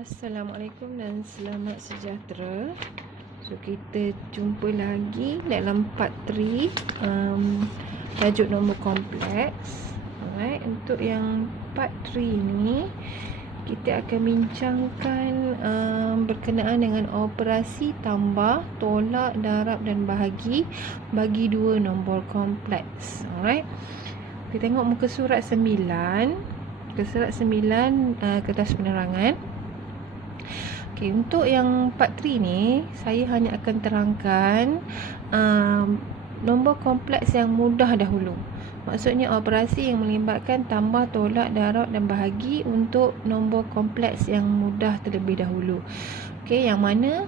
Assalamualaikum dan selamat sejahtera. So kita jumpa lagi dalam part 3 tajuk nombor kompleks. Alright, untuk yang part 3 ni kita akan bincangkan berkenaan dengan operasi tambah, tolak, darab dan bahagi bagi dua nombor kompleks. Alright. Kita tengok muka surat 9. Muka surat 9 kertas penerangan. Okay, untuk yang part 3 ni, saya hanya akan terangkan nombor kompleks yang mudah dahulu. Maksudnya operasi yang melibatkan tambah, tolak, darab dan bahagi untuk nombor kompleks yang mudah terlebih dahulu. Okay, yang mana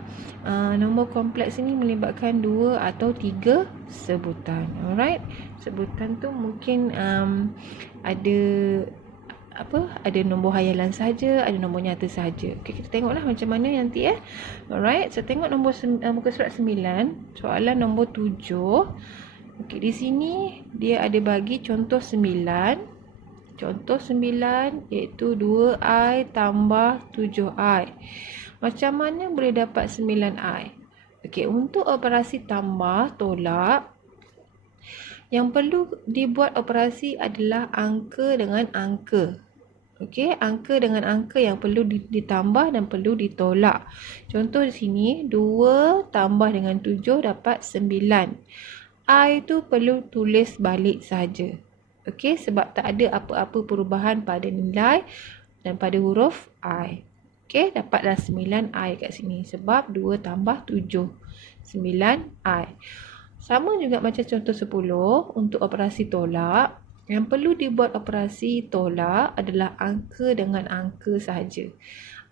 nombor kompleks ini melibatkan 2 atau 3 sebutan. Alright, sebutan tu mungkin ada nombor hayalan saja, ada nombor nyata saja. Okay, kita tengoklah macam mana nanti Alright, so tengok nombor muka surat 9, soalan nombor 7. Okay, di sini dia ada bagi contoh 9. Contoh 9 iaitu 2i tambah 7i. Macam mana boleh dapat 9i? Okay, untuk operasi tambah, tolak, yang perlu dibuat operasi adalah angka dengan angka. Okey, angka dengan angka yang perlu ditambah dan perlu ditolak. Contoh di sini, 2 tambah dengan 7 dapat 9. I itu perlu tulis balik saja. Okey, sebab tak ada apa-apa perubahan pada nilai dan pada huruf I. Okey, dapatlah 9I kat sini sebab 2 tambah 7. 9I. Sama juga macam contoh 10, untuk operasi tolak, yang perlu dibuat operasi tolak adalah angka dengan angka sahaja.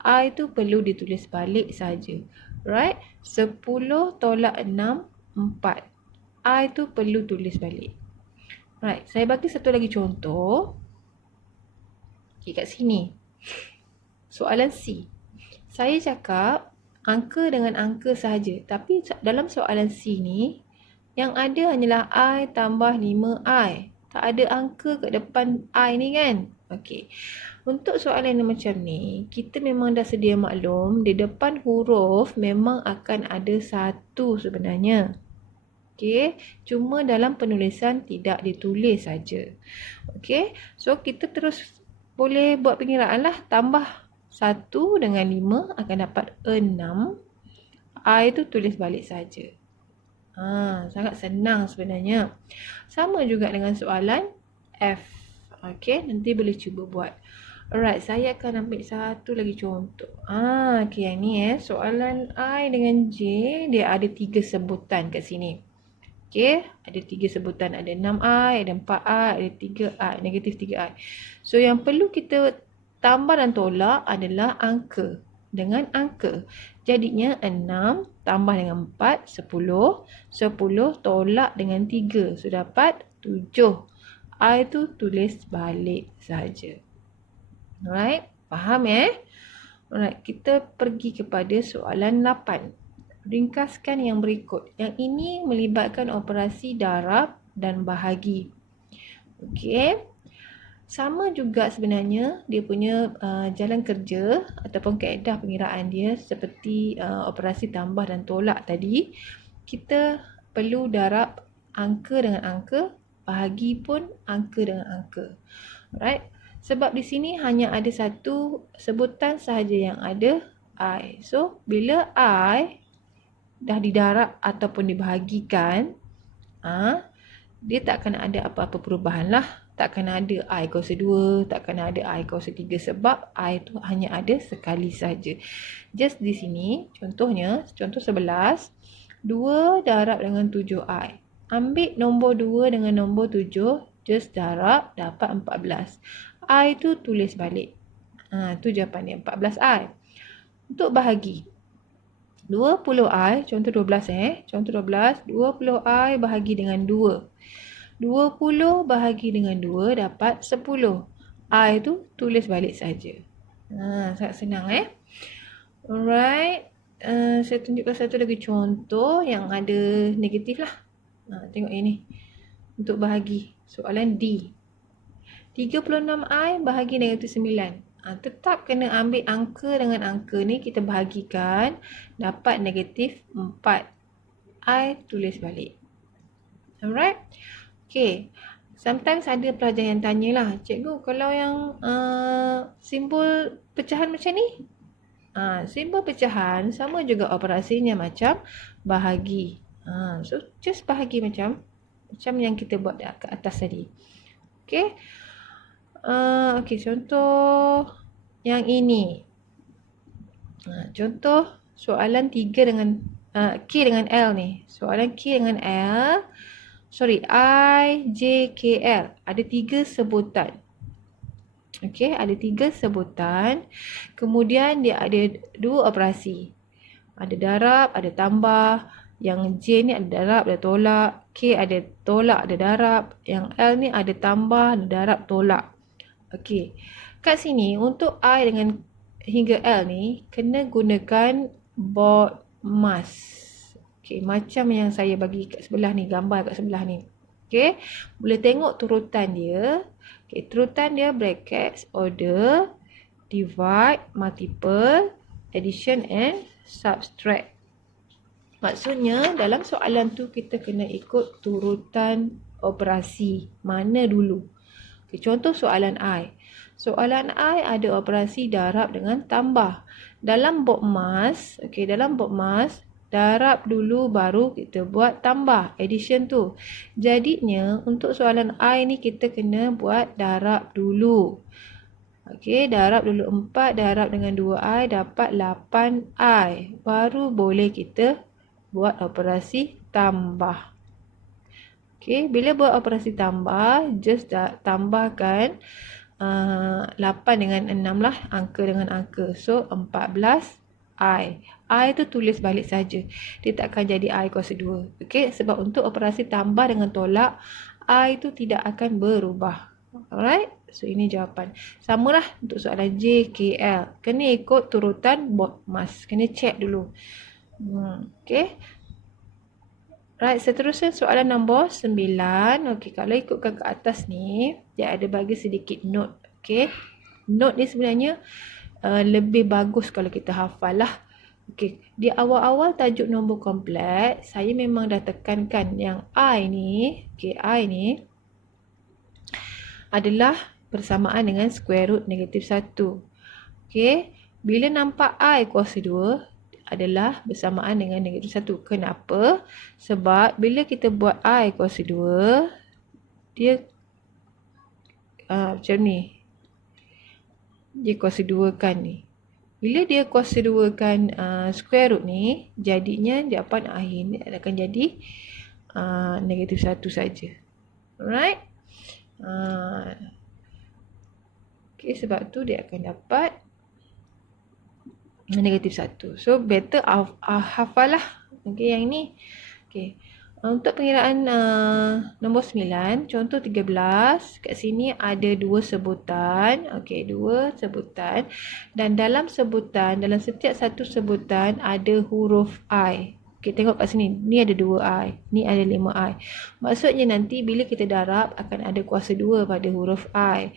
I itu perlu ditulis balik sahaja. Right? 10 tolak 6, 4. I itu perlu tulis balik. Right, saya bagi satu lagi contoh. Okay, kat sini. Soalan C. Saya cakap angka dengan angka sahaja. Tapi dalam soalan C ni, yang ada hanyalah I tambah 5I. Tak ada angka kat depan I ni kan? Okey. Untuk soalan yang macam ni, kita memang dah sedia maklum, di depan huruf memang akan ada satu sebenarnya. Okey. Cuma dalam penulisan tidak ditulis saja. Okey. So, kita terus boleh buat pengiraan lah. Tambah 1 dengan 5 akan dapat 6. I tu tulis balik saja. Sangat senang sebenarnya. Sama juga dengan soalan F. Okey, nanti boleh cuba buat. Alright, saya akan ambil satu lagi contoh. Okey, yang ni soalan I dengan J, dia ada 3 sebutan kat sini. Okey, ada 3 sebutan. Ada 6I, ada 4I, ada 3I, negatif 3I. So, yang perlu kita tambah dan tolak adalah angka dengan angka. Jadinya 6 tambah dengan 4, 10. 10 tolak dengan 3. So, dapat 7. I tu tulis balik saja. Alright, faham Alright, kita pergi kepada soalan 8. Ringkaskan yang berikut. Yang ini melibatkan operasi darab dan bahagi. Okey. Sama juga sebenarnya dia punya jalan kerja ataupun kaedah pengiraan dia seperti operasi tambah dan tolak tadi. Kita perlu darab angka dengan angka, bahagi pun angka dengan angka. Alright. Sebab di sini hanya ada satu sebutan sahaja yang ada I. So, bila I dah didarab ataupun dibahagikan, dia tak akan ada apa-apa perubahan lah. Tak akan ada I kuasa 2, tak akan ada I kuasa 3 sebab I tu hanya ada sekali saja. Just di sini, contohnya, contoh 11, 2 darab dengan 7I. Ambil nombor 2 dengan nombor 7, just darab, dapat 14. I tu tulis balik. Tu jawapan dia, 14I. Untuk bahagi, 20I, contoh 12 contoh 12, 20I bahagi dengan 2. 20 bahagi dengan 2 dapat 10. I tu tulis balik saja. Sangat senang Alright. Saya tunjukkan satu lagi contoh yang ada negatif lah. Tengok ini. Untuk bahagi. Soalan D. 36I bahagi negatif 9. Tetap kena ambil angka dengan angka ni kita bahagikan, dapat negatif 4. I tulis balik. Alright. Okay. Sometimes ada pelajar yang tanyalah, cikgu kalau yang simbol pecahan macam ni, simbol pecahan sama juga operasinya macam bahagi. So just bahagi macam yang kita buat ke atas tadi. Okay. Okay, contoh yang ini. Contoh soalan 3 dengan K dengan L ni. Soalan K dengan L. I, J, K, L. Ada 3 sebutan. Okay, ada 3 sebutan. Kemudian dia ada 2 operasi. Ada darab, ada tambah. Yang J ni ada darab, ada tolak. K ada tolak, ada darab. Yang L ni ada tambah, ada darab, tolak. Okey. Kat sini untuk I dengan hingga L ni kena gunakan board mas. Okey, macam yang saya bagi kat sebelah ni, gambar kat sebelah ni. Okey, boleh tengok turutan dia. Okey, turutan dia brackets, order, divide, multiple, addition and subtract. Maksudnya dalam soalan tu kita kena ikut turutan operasi mana dulu. Okay, contoh soalan I. Soalan I ada operasi darab dengan tambah. Dalam board mas, darab dulu baru kita buat tambah, addition tu. Jadinya untuk soalan I ni kita kena buat darab dulu. Okey, darab dulu 4, darab dengan 2i dapat 8i. Baru boleh kita buat operasi tambah. Okey, bila buat operasi tambah, just tambahkan 8 dengan 6 lah, angka dengan angka. So, 14i. I tu tulis balik saja. Dia tak akan jadi I kuasa 2. Okey, sebab untuk operasi tambah dengan tolak, I tu tidak akan berubah. Alright, so ini jawapan. Samalah untuk soalan J, K, L. Kena ikut turutan board mas. Kena check dulu. Okey. Right, seterusnya soalan nombor 9. Okey, kalau ikutkan ke atas ni, dia ada bagi sedikit note. Okey. Note ni sebenarnya lebih bagus kalau kita hafal lah. Okey, di awal-awal tajuk nombor kompleks, saya memang dah tekankan yang I ni, okey, I ni adalah bersamaan dengan square root negatif 1. Okey, bila nampak I kuasa 2, adalah bersamaan dengan negatif 1. Kenapa? Sebab bila kita buat I kuasa 2, dia macam ni. Dia kuasa 2 kan ni. Bila dia kuasa 2 kan square root ni, jadinya jawapan akhir ni akan jadi negatif 1 saja. Alright? Okay, sebab tu dia akan dapat negatif 1. So, better hafal lah. Okay, yang ni. Okay. Untuk pengiraan nombor 9, contoh 13. Kat sini ada 2 sebutan. Okay, 2 sebutan. Dan dalam sebutan, dalam setiap satu sebutan ada huruf I. Okay, tengok kat sini. Ni ada 2I. Ni ada 5I. Maksudnya nanti bila kita darab, akan ada kuasa 2 pada huruf I.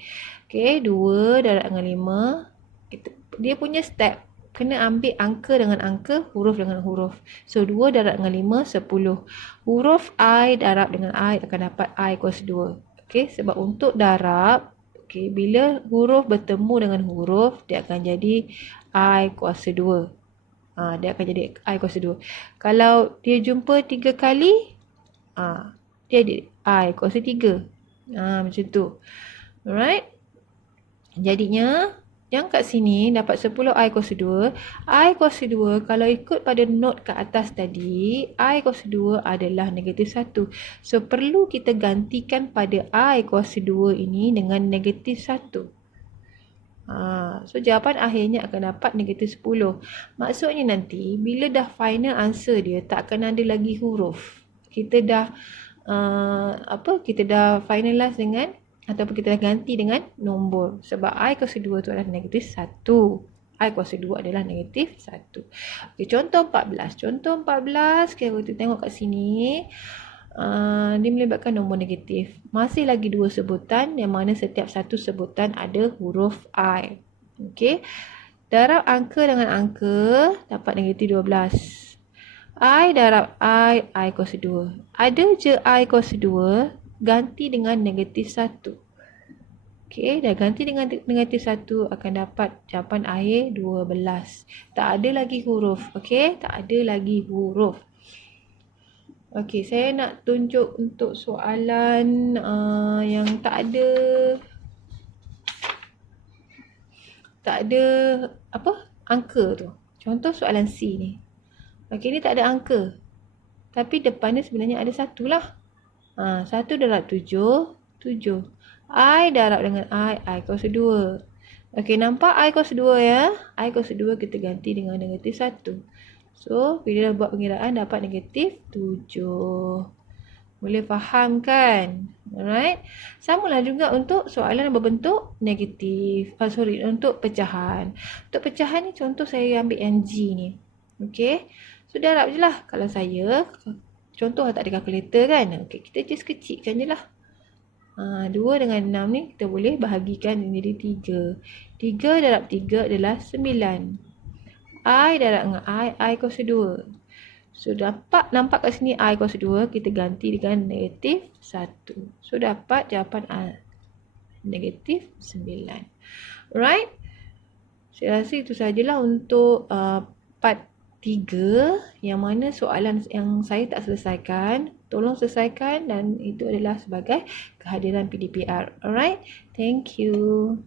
Okay, 2 darab dengan 5. Dia punya step. Kena ambil angka dengan angka, huruf dengan huruf. So, 2 darab dengan 5, 10. Huruf I darab dengan I akan dapat I kuasa 2. Okay, sebab untuk darab, okay, bila huruf bertemu dengan huruf, dia akan jadi I kuasa 2. Dia akan jadi I kuasa 2. Kalau dia jumpa 3 kali, dia ada I kuasa 3. Macam tu. Alright. Jadinya, yang kat sini dapat 10I kuasa 2. I kuasa 2 kalau ikut pada note kat atas tadi, I kuasa 2 adalah negatif 1. So, perlu kita gantikan pada I kuasa 2 ini dengan negatif 1. So, jawapan akhirnya akan dapat negatif 10. Maksudnya nanti, bila dah final answer dia, tak akan ada lagi huruf. Kita dah, kita dah finalize dengan ataupun kita dah ganti dengan nombor. Sebab I kuasa 2 tu adalah negatif 1. I kuasa 2 adalah negatif 1. Okay, contoh 14. Contoh 14, kalau kita tengok kat sini, dia melibatkan nombor negatif. Masih lagi 2 sebutan yang mana setiap satu sebutan ada huruf I. Okey. Darab angka dengan angka dapat negatif 12. I darab I kuasa 2. Ada je I kuasa 2, ganti dengan negatif 1. Okey, dah ganti dengan negatif 1 akan dapat jawapan akhir 12. Tak ada lagi huruf. Okey, tak ada lagi huruf. Okey, saya nak tunjuk untuk soalan yang tak ada apa? Angka tu. Contoh soalan C ni. Okey, ni tak ada angka. Tapi depan dia sebenarnya ada 1 lah. 1 darab 7, 7. I darab dengan I kuasa 2. Okey, nampak I kuasa 2 ya? I kuasa 2 kita ganti dengan negatif 1. So, bila dah buat pengiraan dapat negatif 7. Boleh faham kan? Alright. Samalah juga untuk soalan yang berbentuk negatif. Untuk pecahan. Untuk pecahan ni contoh saya ambil yang G ni. Okey. So, darab je lah. Kalau saya, contoh tak ada kalkulator kan? Okey, kita just kecilkan je lah. 2 dengan 6 ni kita boleh bahagikan menjadi 3. 3 darab 3 adalah 9. I darab dengan I kuasa 2. So, nampak kat sini I kuasa 2, kita ganti dengan negatif 1. So, dapat jawapan negatif 9. Alright. Saya rasa itu sajalah untuk part 3 yang mana soalan yang saya tak selesaikan. Tolong selesaikan dan itu adalah sebagai kehadiran PDPR. Alright. Thank you.